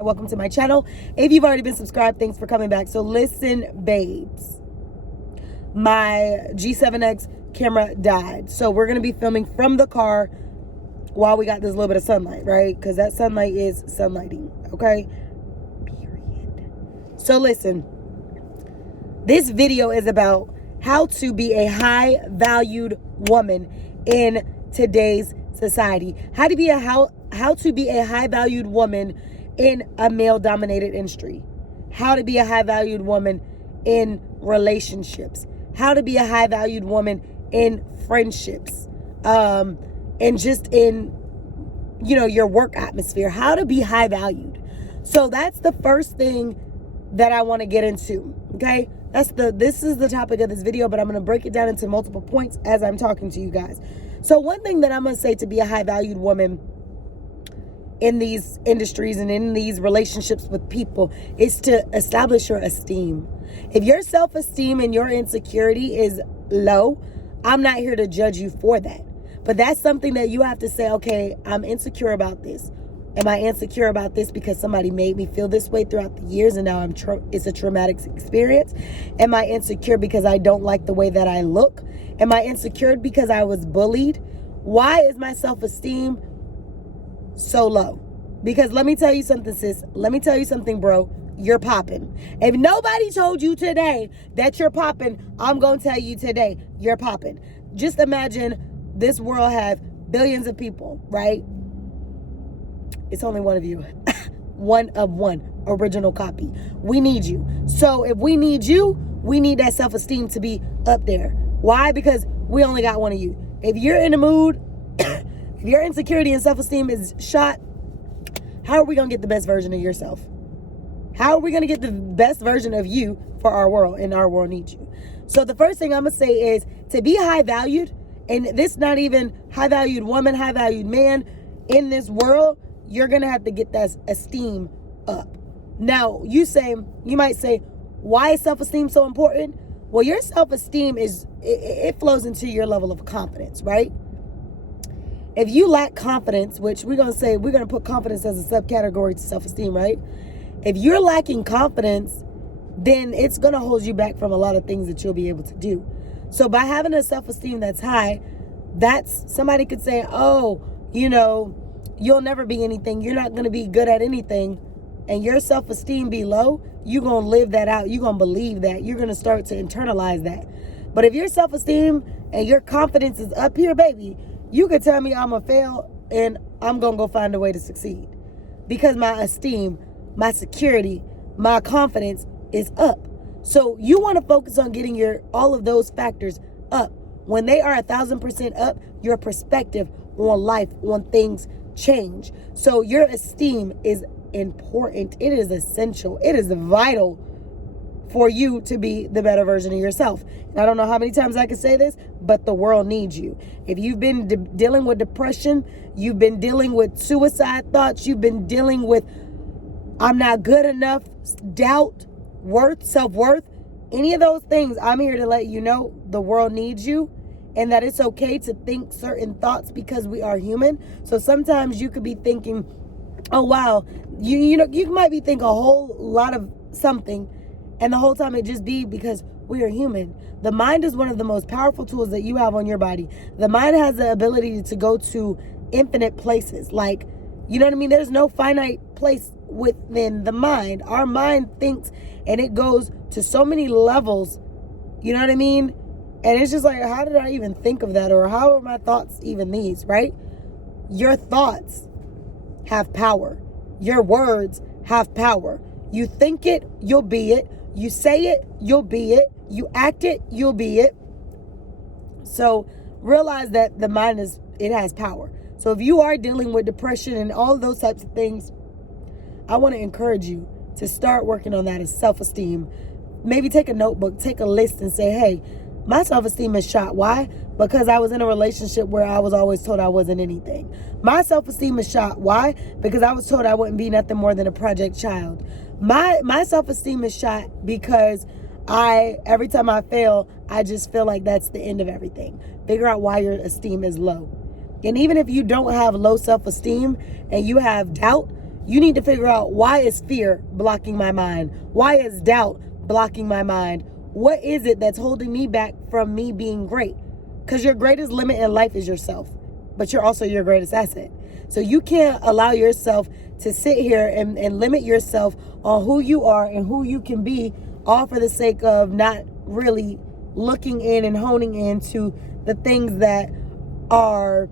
Welcome to my channel. If you've already been subscribed, thanks for coming back. So listen, babes, my G7X camera died. So we're going to be filming from the car while we got this little bit of sunlight, right? Because that sunlight is sunlighting, okay? Period. So listen, this video is about how to be a high valued woman in today's society. How to be a high valued woman in a male dominated industry. How to be a high valued woman in relationships. How to be a high valued woman in friendships. And just in, your work atmosphere. How to be high valued. So that's the first thing that I want to get into. Okay? This is the topic of this video, but I'm going to break it down into multiple points as I'm talking to you guys. So one thing that I'm going to say to be a high valued woman in these industries and in these relationships with people is to establish your esteem. If your self-esteem and your insecurity is low, I'm not here to judge you for that. But that's something that you have to say, okay, I'm insecure about this. Am I insecure about this because somebody made me feel this way throughout the years and now it's a traumatic experience? Am I insecure because I don't like the way that I look? Am I insecure because I was bullied? Why is my self-esteem so low? Because let me tell you something, sis. Let me tell you something, bro. You're popping. If nobody told you today that you're popping, I'm going to tell you today, you're popping. Just imagine this world have billions of people, right? It's only one of you. One of one. Original copy. We need you. So if we need you, we need that self-esteem to be up there. Why? Because we only got one of you. If you're in the mood, if your insecurity and self-esteem is shot, how are we going to get the best version of yourself? How are we going to get the best version of you for our world, and our world needs you? So the first thing I'm going to say is to be high valued, and this not even high valued woman, high valued man in this world, you're going to have to get that esteem up. Now, you might say, why is self-esteem so important? Well, your self-esteem it flows into your level of confidence, right? If you lack confidence, which we're going to put confidence as a subcategory to self-esteem, right? If you're lacking confidence, then it's going to hold you back from a lot of things that you'll be able to do. So by having a self-esteem that's high, somebody could say, oh, you'll never be anything. You're not going to be good at anything. And your self-esteem be low, you're going to live that out. You're going to believe that. You're going to start to internalize that. But if your self-esteem and your confidence is up here, baby, you could tell me I'm a fail and I'm going to go find a way to succeed. Because my esteem, my security, my confidence is up. So you want to focus on getting all of those factors up. When they are 1,000% up, your perspective on life, on things change. So your esteem is important. It is essential. It is vital for you to be the better version of yourself. And I don't know how many times I can say this, but the world needs you. If you've been dealing with depression, you've been dealing with suicide thoughts, you've been dealing with I'm not good enough, doubt, self-worth, any of those things, I'm here to let you know the world needs you and that it's okay to think certain thoughts because we are human. So sometimes you could be thinking, oh, wow, you might be thinking a whole lot of something and the whole time it just be because we are human. The mind is one of the most powerful tools that you have on your body. The mind has the ability to go to infinite places. Like, you know what I mean? There's no finite place within the mind. Our mind thinks and it goes to so many levels, you know what I mean? And it's just like, how did I even think of that? Or how are my thoughts even these, right? Your thoughts have power. Your words have power. You think it, you'll be it. You say it, you'll be it. You act it, you'll be it. So realize that the mind has power. So if you are dealing with depression and all of those types of things, I want to encourage you to start working on that as self-esteem. Maybe take a notebook, take a list and say, hey, my self-esteem is shot. Why? Because I was in a relationship where I was always told I wasn't anything. My self-esteem is shot. Why? Because I was told I wouldn't be nothing more than a project child. My self-esteem is shot because every time I fail, I just feel like that's the end of everything. Figure out why your esteem is low. And even if you don't have low self-esteem and you have doubt, You need to figure out, why is fear blocking my mind? Why is doubt blocking my mind? What is it that's holding me back from me being great? Because your greatest limit in life is yourself, but you're also your greatest asset. So you can't allow yourself to sit here and limit yourself on who you are and who you can be, all for the sake of not really looking in and honing into the things that are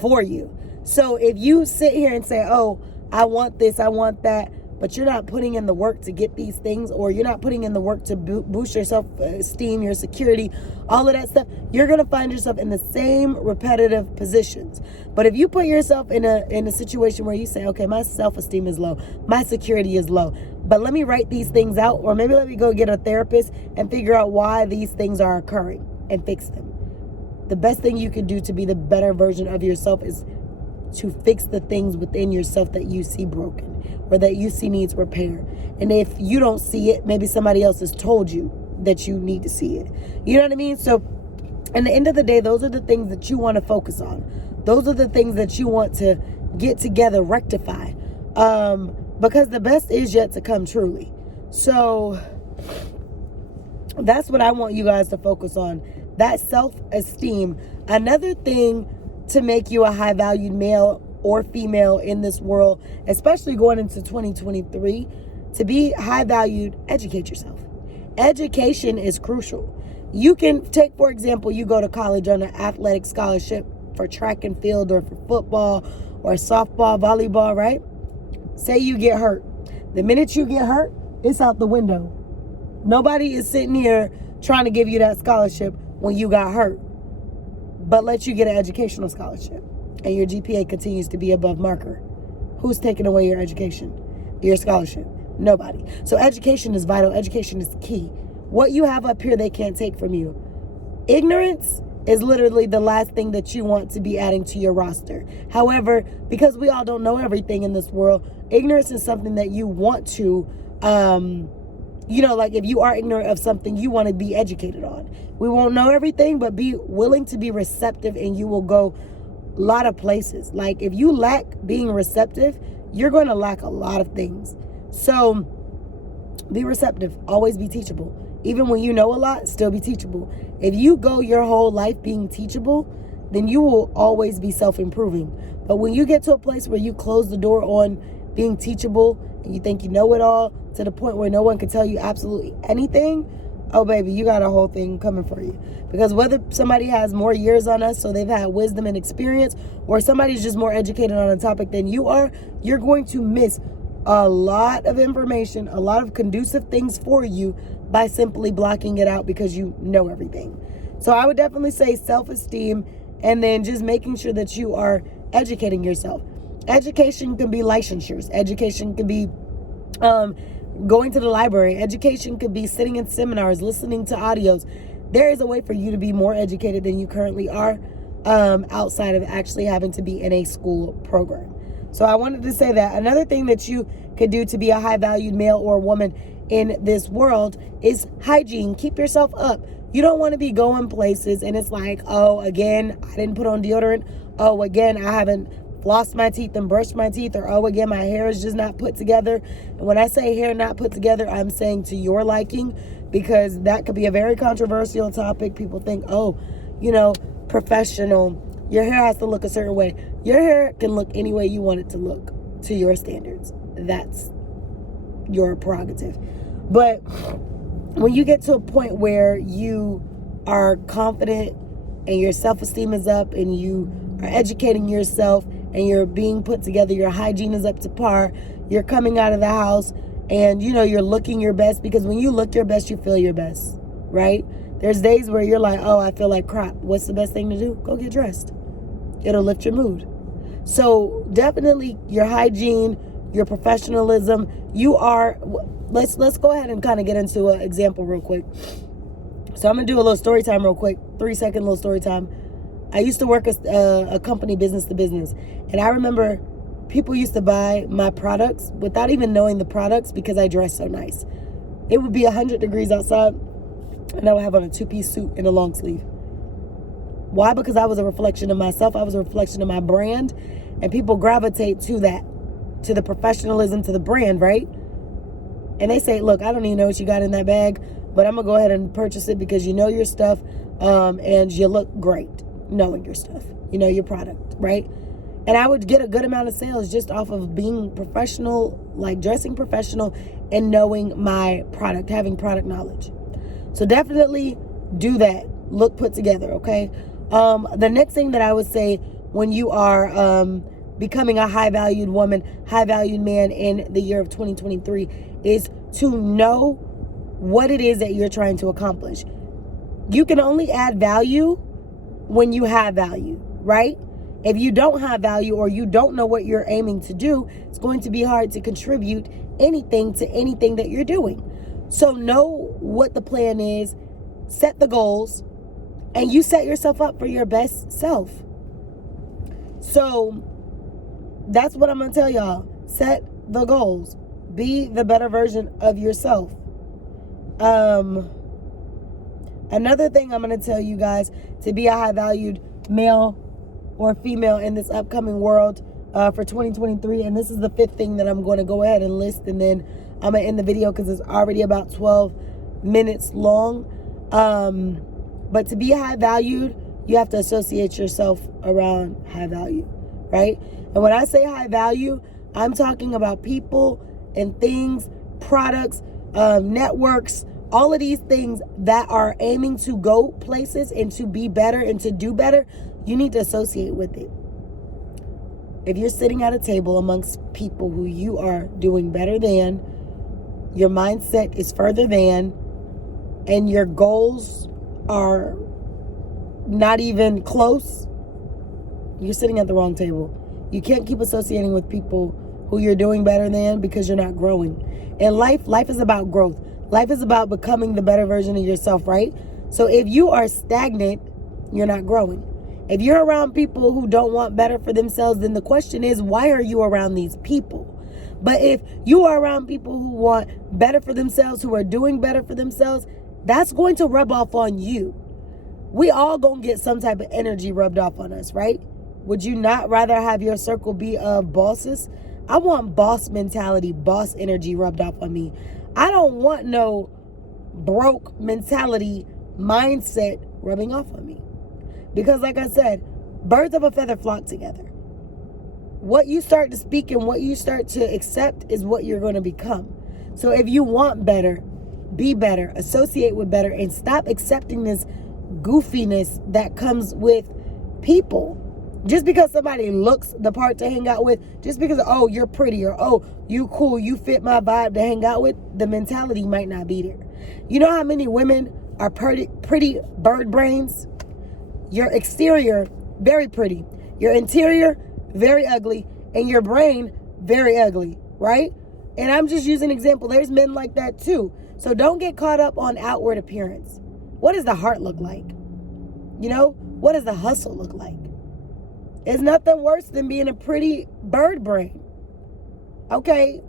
for you. So if you sit here and say, oh, I want this, I want that, but you're not putting in the work to get these things, or you're not putting in the work to boost your self-esteem, your security, all of that stuff, you're going to find yourself in the same repetitive positions. But if you put yourself in a situation where you say, okay, my self-esteem is low, my security is low, but let me write these things out, or maybe let me go get a therapist and figure out why these things are occurring and fix them. The best thing you can do to be the better version of yourself is to fix the things within yourself that you see broken or that you see needs repair. And if you don't see it, maybe somebody else has told you that you need to see it. You know what I mean? So at the end of the day, those are the things that you want to focus on. Those are the things that you want to get together, rectify. Because the best is yet to come, truly. So that's what I want you guys to focus on. That self-esteem. Another thing to make you a high-valued male or female in this world, especially going into 2023, to be high-valued, educate yourself. Education is crucial. You can take, for example, you go to college on an athletic scholarship for track and field or for football or softball, volleyball, right? Say you get hurt. The minute you get hurt, it's out the window. Nobody is sitting here trying to give you that scholarship when you got hurt, but let you get an educational scholarship and your GPA continues to be above marker. Who's taking away your education, your scholarship? Nobody. So education is vital. Education is key. What you have up here, they can't take from you. Ignorance is literally the last thing that you want to be adding to your roster. However, because we all don't know everything in this world, ignorance is something that you want to, like if you are ignorant of something, you want to be educated on. We won't know everything, but be willing to be receptive and you will go a lot of places. Like if you lack being receptive, you're going to lack a lot of things. So be receptive, always be teachable. Even when you know a lot, still be teachable. If you go your whole life being teachable, then you will always be self-improving. But when you get to a place where you close the door on being teachable and you think you know it all to the point where no one can tell you absolutely anything, oh baby, you got a whole thing coming for you. Because whether somebody has more years on us, so they've had wisdom and experience, or somebody's just more educated on a topic than you are, you're going to miss a lot of information, a lot of conducive things for you by simply blocking it out because you know everything. So I would definitely say self-esteem, and then just making sure that you are educating yourself. Education can be licensures. Education can be going to the library. Education could be sitting in seminars, listening to audios. There is a way for you to be more educated than you currently are, outside of actually having to be in a school program. So I wanted to say that. Another thing that you could do to be a high-valued male or woman in this world is hygiene. Keep yourself up. You don't want to be going places and it's like, oh, again, I didn't put on deodorant. Oh, again, I haven't flossed my teeth and brushed my teeth. Or, oh, again, my hair is just not put together. And when I say hair not put together, I'm saying to your liking, because that could be a very controversial topic. People think, oh, professional. Your hair has to look a certain way. Your hair can look any way you want it to look to your standards. That's your prerogative. But when you get to a point where you are confident and your self-esteem is up and you are educating yourself and you're being put together, your hygiene is up to par, you're coming out of the house and you're looking your best, because when you look your best, you feel your best, right? There's days where you're like, oh, I feel like crap. What's the best thing to do? Go get dressed. It'll lift your mood. So definitely your hygiene, your professionalism, let's go ahead and kind of get into an example real quick. So I'm going to do a little story time real quick, 3-second little story time. I used to work as a company business to business. And I remember people used to buy my products without even knowing the products because I dressed so nice. It would be 100 degrees outside and I would have on a 2-piece suit and a long sleeve. Why? Because I was a reflection of myself. I was a reflection of my brand, and people gravitate to that. to the professionalism, to the brand, right? And they say, look, I don't even know what you got in that bag, but I'm going to go ahead and purchase it because you know your stuff, and you look great knowing your stuff, you know, your product, right? And I would get a good amount of sales just off of being professional, like dressing professional and knowing my product, having product knowledge. So definitely do that. Look put together, okay? The next thing that I would say when you are becoming a high-valued woman, high-valued man in the year of 2023 is to know what it is that you're trying to accomplish. You can only add value when you have value, right? If you don't have value or you don't know what you're aiming to do, it's going to be hard to contribute anything to anything that you're doing. So know what the plan is, set the goals, and you set yourself up for your best self. So that's what I'm going to tell y'all. Set the goals. Be the better version of yourself. Another thing I'm going to tell you guys, to be a high-valued male or female in this upcoming world for 2023, and this is the fifth thing that I'm going to go ahead and list, and then I'm going to end the video because it's already about 12 minutes long. But to be high-valued, you have to associate yourself around high value, right? And when I say high value, I'm talking about people and things, products, networks, all of these things that are aiming to go places and to be better and to do better. You need to associate with it. If you're sitting at a table amongst people who you are doing better than, your mindset is further than, and your goals are not even close, you're sitting at the wrong table. You can't keep associating with people who you're doing better than because you're not growing. In life is about growth. Life is about becoming the better version of yourself, right? So if you are stagnant, you're not growing. If you're around people who don't want better for themselves, then the question is, why are you around these people? But if you are around people who want better for themselves, who are doing better for themselves, that's going to rub off on you. We all gonna get some type of energy rubbed off on us, right? Would you not rather have your circle be of bosses? I want boss mentality, boss energy rubbed off on me. I don't want no broke mentality, mindset rubbing off on me. Because like I said, birds of a feather flock together. What you start to speak and what you start to accept is what you're going to become. So if you want better, be better, associate with better, and stop accepting this goofiness that comes with people. Just because somebody looks the part to hang out with, just because, oh, you're pretty, or oh, you cool, you fit my vibe to hang out with, the mentality might not be there. You know how many women are pretty bird brains? Your exterior, very pretty. Your interior, very ugly. And your brain, very ugly, right? And I'm just using an example. There's men like that too. So don't get caught up on outward appearance. What does the heart look like? You know, what does the hustle look like? It's nothing worse than being a pretty bird brain. Okay,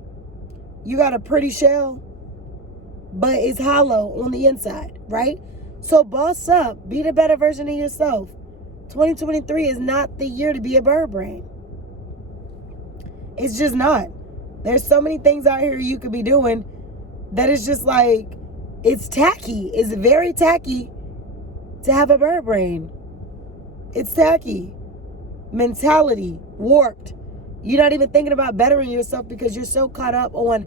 you got a pretty shell, but it's hollow on the inside, right? So boss up, be the better version of yourself. 2023 is not the year to be a bird brain. It's just not. There's so many things out here you could be doing that is just like, it's tacky. It's very tacky to have a bird brain. It's tacky. Mentality warped. You're not even thinking about bettering yourself because you're so caught up on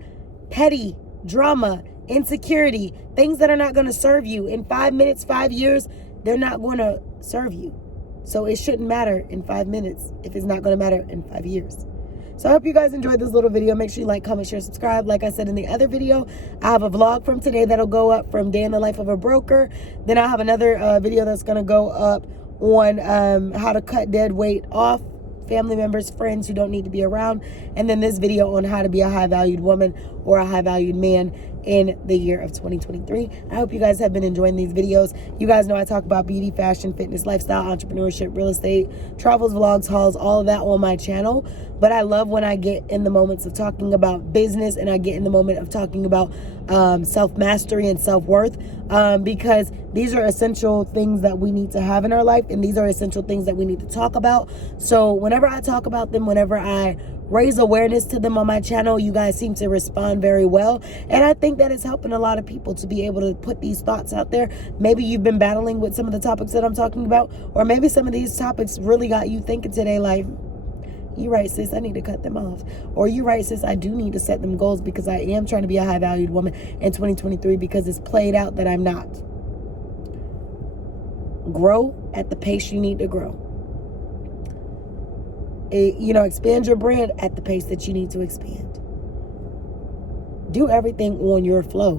petty drama, insecurity, things that are not going to serve you. In 5 minutes, 5 years, they're not going to serve you. So it shouldn't matter in 5 minutes if it's not going to matter in 5 years. So I hope you guys enjoyed this little video. Make sure you like, comment, share, subscribe. Like I said in the other video, I have a vlog from today that'll go up from day in the life of a broker. Then I have another video that's going to go up on how to cut dead weight off, family members, friends who don't need to be around. And then this video on how to be a high-valued woman or a high-valued man in the year of 2023. I hope you guys have been enjoying these videos. You guys know I talk about beauty, fashion, fitness, lifestyle, entrepreneurship, real estate, travels, vlogs, hauls, all of that on my channel. But I love when I get in the moments of talking about business and I get in the moment of talking about self-mastery and self-worth, because these are essential things that we need to have in our life, and these are essential things that we need to talk about. So whenever I talk about them, whenever I raise awareness to them on my channel. You guys seem to respond very well. And I think that it's helping a lot of people to be able to put these thoughts out there. Maybe you've been battling with some of the topics that I'm talking about, or maybe some of these topics really got you thinking today, like, you right, sis, I need to cut them off. Or you right, sis, I do need to set them goals because I am trying to be a high valued woman in 2023 because it's played out that I'm not. Grow at the pace you need to grow. Expand your brand at the pace that you need to expand. Do everything on your flow,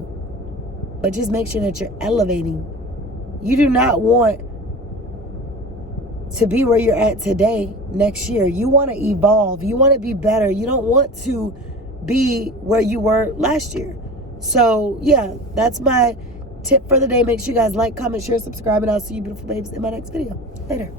but just make sure that you're elevating. You do not want to be where you're at today next year. You want to evolve. You want to be better. You don't want to be where you were last year. So yeah, that's my tip for the day. Make sure you guys like, comment, share, subscribe, and I'll see you beautiful babes in my next video. Later.